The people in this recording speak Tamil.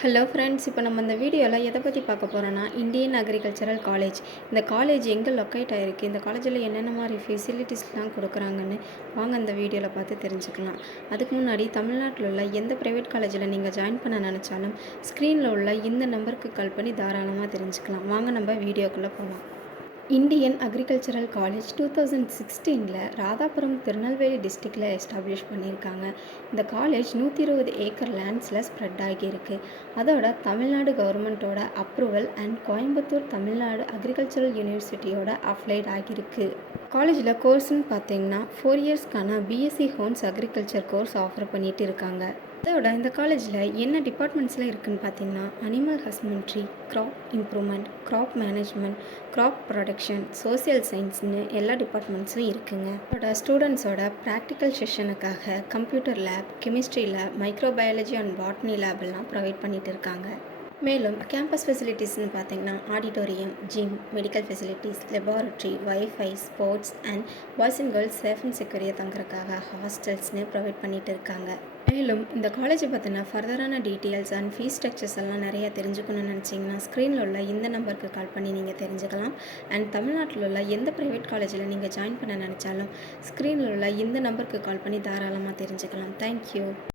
ஹலோ ஃப்ரெண்ட்ஸ், இப்போ நம்ம இந்த வீடியோவில் எதை பற்றி பார்க்க போகிறோன்னா, இந்தியன் அக்ரிகல்ச்சரல் காலேஜ். இந்த காலேஜ் எங்கே லொக்கேட் ஆகிருக்கு, இந்த காலேஜில் என்னென்ன மாதிரி ஃபெசிலிட்டிஸ்லாம் கொடுக்குறாங்கன்னு வாங்க இந்த வீடியோவில் பார்த்து தெரிஞ்சுக்கலாம். அதுக்கு முன்னாடி தமிழ்நாட்டில் உள்ள எந்த ப்ரைவேட் காலேஜில் நீங்கள் ஜாயின் பண்ண நினச்சாலும் ஸ்க்ரீனில் உள்ள இந்த நம்பருக்கு கால் பண்ணி தாராளமாக தெரிஞ்சுக்கலாம். வாங்க நம்ம வீடியோக்குள்ளே போகலாம். Indian agricultural college 2016 Radhapuram Tirunelveli டிஸ்ட்ரிக்டில் எஸ்டாப்ளிஷ் பண்ணியிருக்காங்க. இந்த காலேஜ் 120 ஏக்கர் லேண்ட்ஸில் ஸ்ப்ரெட் ஆகியிருக்கு. அதோட தமிழ்நாடு கவர்மெண்ட்டோட approval and Coimbatore Tamil Nadu agricultural யூனிவர்சிட்டியோட அப்ளைட் ஆகியிருக்கு. காலேஜில் கோர்ஸ்னு பார்த்தீங்கன்னா 4 இயர்ஸ்க்கான BSc Hons agriculture course offer பண்ணிட்டு இருக்காங்க. அதோட இந்த காலேஜில் என்ன டிபார்ட்மெண்ட்ஸ்லாம் இருக்குதுன்னு பார்த்தீங்கன்னா, animal husbandry, crop improvement, crop management, crop production, social சயின்ஸ்னு எல்லா டிபார்ட்மெண்ட்ஸும் இருக்குங்க. அதோட ஸ்டூடெண்ட்ஸோட ப்ராக்டிக்கல் செஷனுக்காக computer lab, chemistry lab, microbiology and botany lab எல்லாம் ப்ரொவைட் பண்ணிட்டு இருக்காங்க. மேலும் கேம்பஸ் ஃபெசிலிட்டிஸ்னு பார்த்தீங்கன்னா auditorium, gym, medical facilities, laboratory, wifi, sports and boys and girls safe and செக்யூரியாக தங்குறதுக்காக ஹாஸ்டல்ஸ்னு ப்ரொவைட் பண்ணிட்டு இருக்காங்க. மேலும் இந்த காலேஜை பற்றின ஃபர்தரான டீட்டெயில்ஸ் அண்ட் ஃபீஸ் ஸ்ட்ரக்சர்ஸ் எல்லாம் நிறையா தெரிஞ்சுக்கணும்னு நினச்சிங்கன்னா ஸ்க்ரீனில் உள்ள இந்த நம்பருக்கு கால் பண்ணி நீங்கள் தெரிஞ்சுக்கலாம். அண்ட் தமிழ்நாட்டில் உள்ள எந்த ப்ரைவேட் காலேஜில் நீங்கள் ஜாயின் பண்ண நினச்சாலும் ஸ்க்ரீனில் உள்ள இந்த நம்பருக்கு கால் பண்ணி தாராளமாக தெரிஞ்சுக்கலாம். தேங்க்யூ.